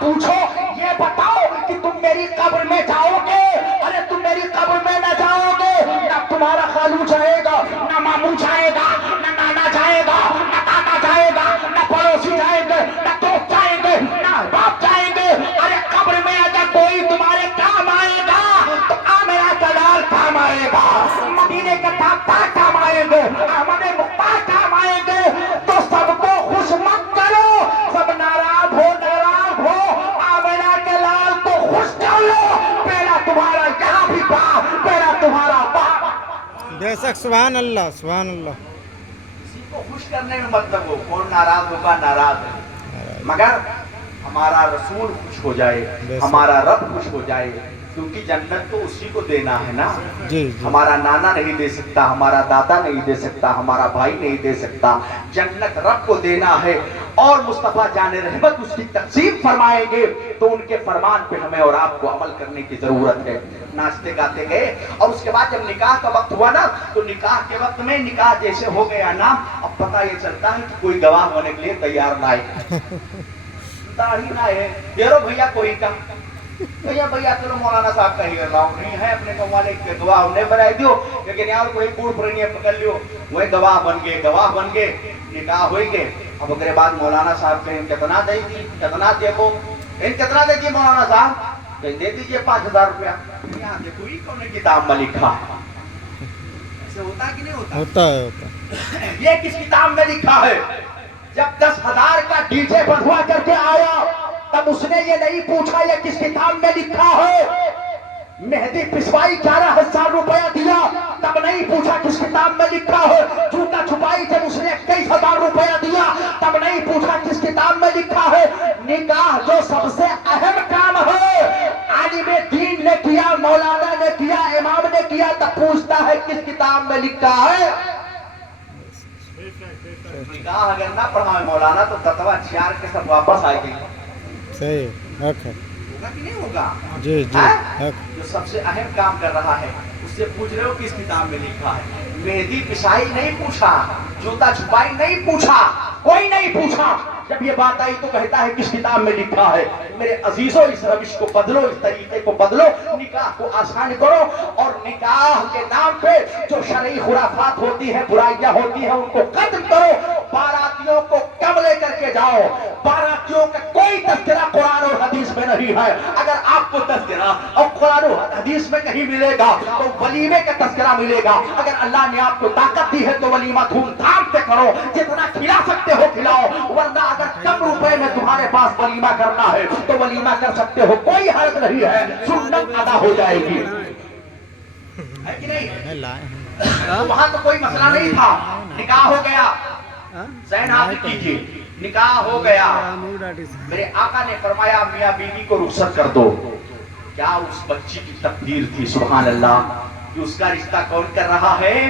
پوچھو یہ بتاؤ کہ تم میری قبر میں جاؤ گے؟ ارے تم میری قبر میں نہ جاؤ گے، نہ تمہارا خالو جائے گا، نہ ماموں جائے گا، نہ نانا جائے گا، نہ دادا جائے گا، نہ پڑوسی جائیں گے، نہ دوست جائیں گے، نہ باپ جائیں گے۔ ارے قبر میں اگر کوئی تمہارے کام آئے گا تو آمنہ کا لال کام آئے گا، مدینے کا تاتا کام آئیں گے، احمد مختار کام آئیں گے۔ تو سب کو خوش مت کرو، سب ناراض ہو آمنہ کے لال کو خوش کر لو، پہلا تمہارا یہاں بھی باپ، پہلا تمہارا باپ۔ بے شک، سبحان اللہ سبحان اللہ۔ کسی کو خوش کرنے میں مطلب ہو، کون ناراض ہوگا ناراض ہے، مگر ہمارا رسول خوش ہو جائے، ہمارا رب خوش ہو جائے، کیونکہ جنت تو اسی کو دینا ہے نا۔ جی ہمارا نانا نہیں دے سکتا، ہمارا دادا نہیں دے سکتا، ہمارا بھائی نہیں دے سکتا، جنت رب کو دینا ہے۔ اور مصطفیٰ جان رحمت اس کی تقسیم فرمائیں گے تو ان کے فرمان پہ ہمیں اور آپ کو عمل کرنے کی ضرورت ہے۔ ناچتے گاتے گئے، اور اس کے بعد جب نکاح کا وقت ہوا نا تو نکاح کے وقت میں نکاح جیسے ہو گیا نا، اب پتہ یہ چلتا ہے کہ کوئی گواہ ہونے کے لیے تیار نہ ہے، داڑھی نہ ہے، دیرو بھیا کوئی کا بھیا چلو مولانا صاحب کا ہی کر رہا ہوں، نہیں ہے اپنے گاؤں والے کے گواہ ہم نے بنائی دیو، لیکن یار کوئی کوڑ پرنی پکڑ لیو، وہ گواہ بن گئے، نکاح ہوئی گئے۔ اب اگر بعد مولانا صاحب کہیں کتنا دے گی، کتنا دے گو، کتنا دے گی مولانا صاحب، کہیں دے دیجئے 5000 روپیہ۔ یہاں دیکھو یہ کون کتاب میں لکھا ہے، ایسے ہوتا کہ نہیں ہوتا؟ ہوتا ہے۔ یہ کس کتاب میں لکھا ہے؟ جب 10,000 کا ڈی جے بنوا کر کے آیا تب اس نے یہ نہیں پوچھا یہ کس کتاب میں لکھا ہے۔ مہدی پسوائی 11,000 روپیہ دیا تب نہیں پوچھا کس کتاب میں لکھا ہے۔ جوتا چھپائی جب اس نے 21,000 روپیہ دیا تب نہیں پوچھا کس کتاب میں لکھا ہے۔ نکاح جو سب سے اہم کام ہے، عالم دین نے کیا، مولانا نے کیا، امام نے کیا، تب پوچھتا ہے کس کتاب میں لکھا ہے۔ نکاح اگر نہ پڑھا ہے مولانا تو فتویٰ 4 کے سب واپس آئے گی، صحیح حق ہے۔ ہوگا کہ نہیں ہوگا؟ جی حق۔ جو سب سے اہم کام کر رہا ہے اس سے پوچھ رہے ہو کس کتاب میں لکھا ہے۔ مہدی پسائی نہیں پوچھا، جوتا چھپائی نہیں پوچھا، کوئی نہیں پوچھا۔ جب یہ بات آئی تو کہتا ہے کس کتاب میں لکھا ہے۔ میرے عزیزوں اس روش کو بدلو، اس طریقے کو بدلو، نکاح کو آسان کرو، اور نکاح کے نام پہ جو شرعی خرافات ہوتی ہیں، برائیاں ہوتی ہیں، ان کو ختم کرو۔ باراتیوں کو کم لے کر کے جاؤ، باراتیوں کا کوئی تذکرہ قرآن اور حدیث میں نہیں ہے۔ اگر آپ کو تذکرہ اور قرآن و حدیث میں کہیں ملے گا تو ولیمے کا تذکرہ ملے گا۔ اگر اللہ نے آپ کو طاقت دی ہے تو ولیمہ دھوم دھام سے کرو، جتنا کھلا سکتے ہو کھلاؤ، ورنہ اگر کم روپے میں تمہارے پاس ولیمہ کرنا ہے تو ولیمہ کر سکتے ہو، کوئی حرج نہیں ہے، سنت ادا ہو جائے گی، ہے کہ نہیں؟ وہاں تو کوئی مسئلہ نہیں تھا، نکاح ہو گیا، ذہن حاضر کیجئے، نکاح ہو گیا، میرے آقا نے فرمایا میاں بیوی کو رخصت کر دو۔ کیا اس بچی کی تقدیر تھی، سبحان اللہ، کہ اس کا رشتہ کون کر رہا ہے؟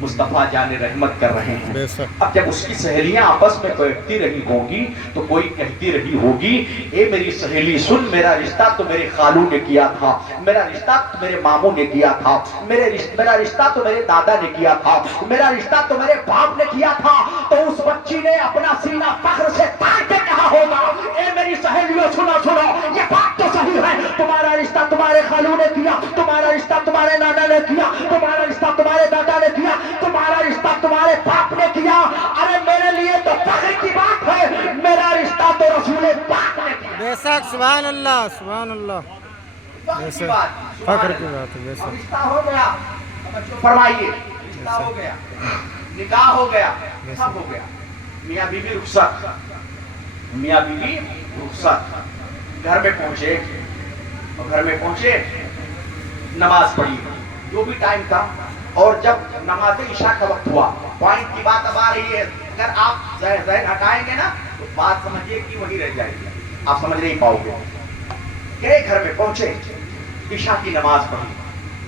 مصطفیٰ جان رحمت کر رہے ہیں۔ اب جب اس کی سہیلیاں آپس میں بیٹھتی رہی ہوں گی تو کوئی کہتی رہی ہوگی، اے میری سہیلی سن، میرا رشتہ تو میرے خالو نے کیا تھا، میرا رشتہ تو میرے ماموں نے کیا تھا، میرا رشتہ تو میرے دادا نے کیا تھا، میرا رشتہ تو میرے باپ نے کیا تھا۔ تو اس بچی نے اپنا سینہ فخر سے تاڑ کے کہا ہوگا، اے میری سہیلیوں سنو سنو، یہ بات تو صحیح ہے، تمہارا رشتہ تمہارے خالو نے کیا، تمہارا رشتہ تمہارے نانا نے کیا، تمہارا رشتہ تمہارے دادا نے کیا، تمہارا رشتہ تمہارے باپ نے کیا، ارے میرے لیے تو فخر کی بات ہے، میرا رشتہ تو رسول پاک نے کیا۔ بے شک، سبحان اللہ سبحان اللہ، فخر کی بات، فخر کی بات ہے، بے شک۔ رشتہ ہو گیا، فرمائیے، رشتہ ہو گیا، نکاح ہو گیا، سب ہو گیا، میاں بیوی رخصت، میاں بیوی رخصت، گھر میں پہنچے، اور گھر میں پہنچے، نماز پڑھی، جو بھی ٹائم تھا، اور جب نماز عشاء کا وقت ہوا، پوائنٹ کی بات اب آ رہی ہے، اگر آپ ذہن ہٹائیں گے نا تو بات سمجھیے کہ وہی رہ جائے گی، آپ سمجھ نہیں پاؤ گے۔ کہ گھر میں پہنچے، عشاء کی نماز پڑھی،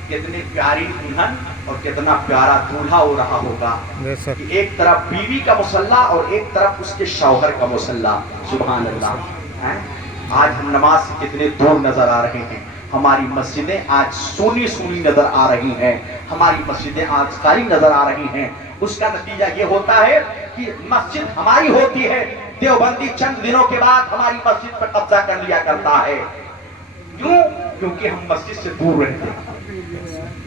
کتنی پیاری دلہن اور کتنا پیارا دولہا ہو رہا ہوگا کہ ایک طرف بیوی کا مصلی اور ایک طرف اس کے شوہر کا مصلی، سبحان اللہ۔ آج ہم نماز سے کتنے دور نظر آ رہے ہیں، ہماری مسجدیں آج سونی سونی نظر آ رہی ہیں، ہماری مسجدیں آج خالی نظر آ رہی ہیں۔ اس کا نتیجہ یہ ہوتا ہے کہ مسجد ہماری ہوتی ہے देवबंदी चंद दिनों के बाद हमारी मस्जिद पर कब्जा कर लिया करता है। क्यों? क्योंकि हम मस्जिद से दूर रहते हैं,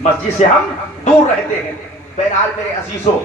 मस्जिद से हम दूर रहते हैं। बहरहाल मेरे अजीजों,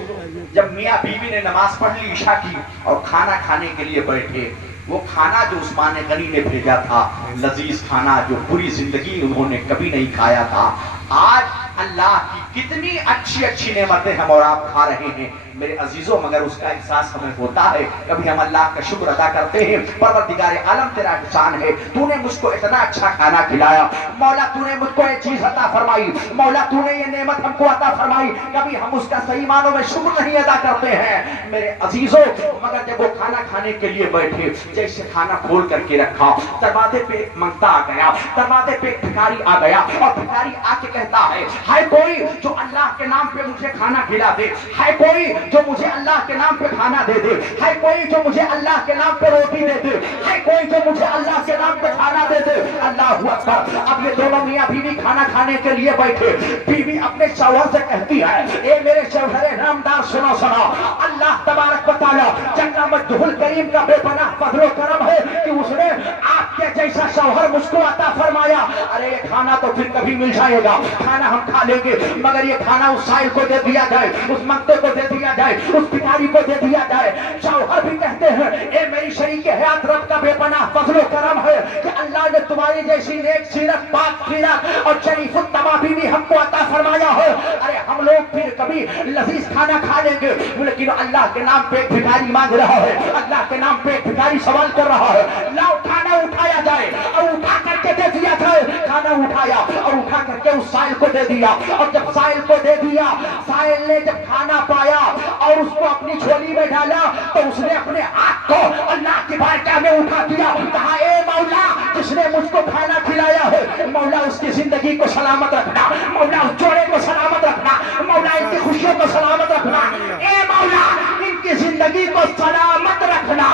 जब मियाँ बीवी ने नमाज पढ़ ली इशा की और खाना खाने के लिए बैठे, वो खाना जो उस्मान गनी ने भेजा था, लजीज खाना जो पूरी जिंदगी उन्होंने कभी नहीं खाया था, आज अल्लाह की कितनी अच्छी अच्छी नेमतें हम और आप खा रहे हैं मेरे अजीजों, मगर उसका एहसास हमें होता है, कभी हम अल्लाह का शुक्र अदा करते हैं। परवरदिगार आलम तेरा एहसान है, तूने मुझको इतना अच्छा खाना खिलाया, मौला तूने मुझको ये चीज अता फरमाई, मौला तूने ये नेमत हमको अता फरमाई, कभी हम उसका सही मानों में शुक्र नहीं अदा करते हैं मेरे अजीजों। मगर जब वो खाना खाने के लिए बैठे, जैसे खाना खोल करके रखा, दरवाजे पे एक मंगता आ गया, दरवाजे पे एक भिखारी आ गया और भिखारी आके कहता है कोई जो अल्लाह के नाम पे मुझे खाना खिला दे, है कोई जो मुझे अल्लाह के नाम पे खाना दे दे, है कोई जो मुझे अल्लाह के नाम पे रोटी दे दे, है कोई जो मुझे अल्लाह के नाम पे खाना दे दे। अल्लाह अकबर। अब ये दोनों मियाँ बीवी खाना खाने के लिए बैठे, बीवी अपने शौहर से कहती है, ए मेरे शौहरे नामदार सुनो सुनो, अल्लाह तबारक व तआला जन्नत मजदूल करीम का बेपनाह फजलो करम है कि उसने आपके जैसा शौहर मुझको अता फरमाया। अरे ये खाना तो फिर कभी मिल जाएगा, खाना हम खा लेंगे, मगर ये खाना उस साइल को दे दिया जाए, उस मंगते को दे दिया जाए, उस भिखारी को दे दिया जाए। शौहर भी कहते हैं, ए मेरी शरीक हयात रब का बेपनाह फजलो करम है कि अल्लाह ने तुम्हारी जैसी नेक सीरत, पाक सीरत और शरीफुत तमाबी भी हमको अता फरमाया है। अरे हम लोग फिर कभी लजीज खाना खा लेंगे, लेकिन अल्लाह के नाम पे एक भिखारी मांग रहा है, अल्लाह के नाम पे एक भिखारी सवाल कर रहा है, लाओ खाना उठाया जाए और उठा करके दे दिया जाए। खाना उठाया और उठा करके उस साइल को दे दिया, और जब साइल को दे दिया, साइल ने जब खाना पाया और उसको अपनी झोली में डाला, तो उसने अपने हाथ को अल्लाह की बारगाह में उठा दिया, कहा ए मौला जिसने मुझको खाना खिलाया है, मौला उसकी जिंदगी को सलामत रखना, मौला उस जोड़े को सलामत रखना, मौला इनकी खुशियों को सलामत रखना, ए मौला इनकी जिंदगी को सलामत रखना।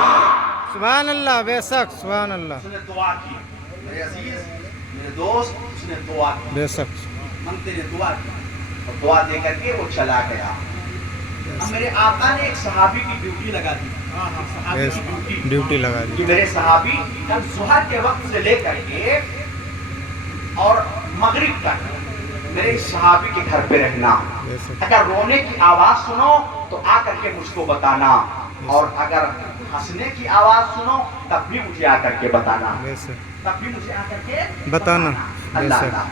सुभान अल्लाह, बेशक सुभान अल्लाह, उसने दुआ की मेरे अजीज, मेरे दोस्त, उसने दुआ की, बेशक मंगते ने दुआ की और दुआ दे करके वो चला गया। अब मेरे आका ने एक सहाबी की ड्यूटी लगा दी, सहाबी की ड्यूटी ड्यूटी लगा दी। कि मेरे सहाबी कल सुबह के वक्त से लेकर के और मगरिब तक मेरे सहाबी के घर पे रहना, अगर रोने की आवाज सुनो तो आकर के मुझको बताना, और अगर हंसने की आवाज सुनो तब भी मुझे आकर के बताना, तब भी मुझे आकर के बताना। अल्लाह अल्लाह।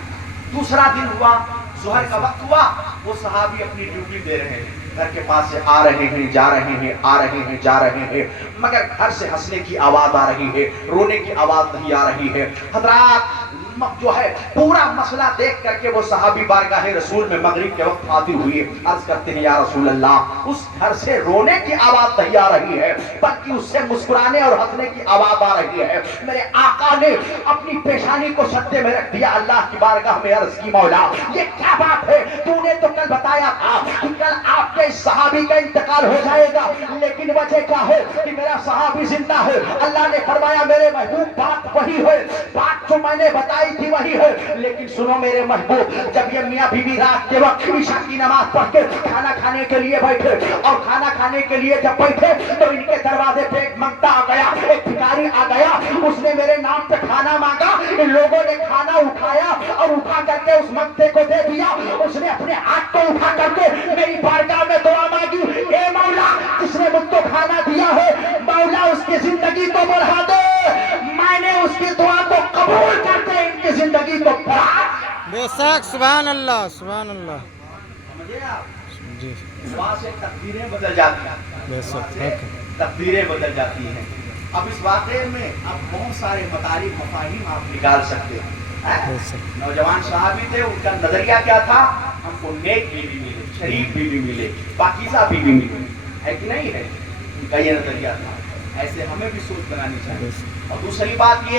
दूसरा दिन हुआ, जोहर का वक्त हुआ, वो सहाबी अपनी ड्यूटी दे रहे हैं, घर के पास से आ रहे हैं, जा रहे हैं, आ रहे हैं, जा रहे हैं, मगर घर से हंसने की आवाज आ रही है, रोने की आवाज नहीं आ रही है। हजरात जो है पूरा मसला देख करके वो सहाबी बारगाह रसूल में मगरिब के वक्त हाजिर हुए, अर्ज करते हैं या रसूल अल्लाह, उस घर से रोने की आवाज नहीं आ रही है, बल्कि उससे मुस्कुराने और हंसने की आवाज आ रही है। मेरे आका ने अपनी पेशानी को सत्ते में रख दिया, अल्लाह की बारगाह में अर्ज की, मौला ये क्या बात है, तूने तो कल बताया था कि कल आपके इस सहाबी का इंतकाल हो जाएगा, लेकिन वजह क्या है कि मेरा सहाबी जिंदा है। अल्लाह ने फरमाया मेरे महबूब बात वही है, बात जो मैंने बताई थी वही है, लेकिन सुनो मेरे महबूब, जब ये मियाँ बीवी रात के वक्त ईशा की नमाज पढ़ के खाना खाने के लिए बैठे, और खाना खाने के लिए जब बैठे तो इनके दरवाजे पे एक मंगता आ गया, एक भिखारी आ गया, उसने मेरे नाम पे खाना मांगा, इन लोगों ने खाना उठाया और उठा करके उस मंगते को दे दिया, उसने अपने हाथ को उठा करके मेरी बारगाह में दुआ मांगी, ए मौला जिसने मुझको खाना दिया है, मौला उसकी जिंदगी को बढ़ा दे, मैंने उसकी दुआ को कबूल करके इनकी जिंदगी को बढ़ा। बेशक सुभान अल्लाह, सुभान अल्लाह। समझे आप? जी वहाँ से तकदीरें बदल जाती हैं, बेशक, तकदीरें बदल जाती हैं। अब इस वाक़े में अब बहुत सारे मतालिब मफाहिम आप निकाल सकते हैं। नौजवान साहबी थे, उनका नजरिया क्या था, हमको नेक बीवी मिले, शरीफ बीवी मिले, पाकीज़ा बीवी मिले, है कि नहीं है, उनका ये नजरिया था। ऐसे हमें भी सोच बनानी चाहिए। और दूसरी बात ये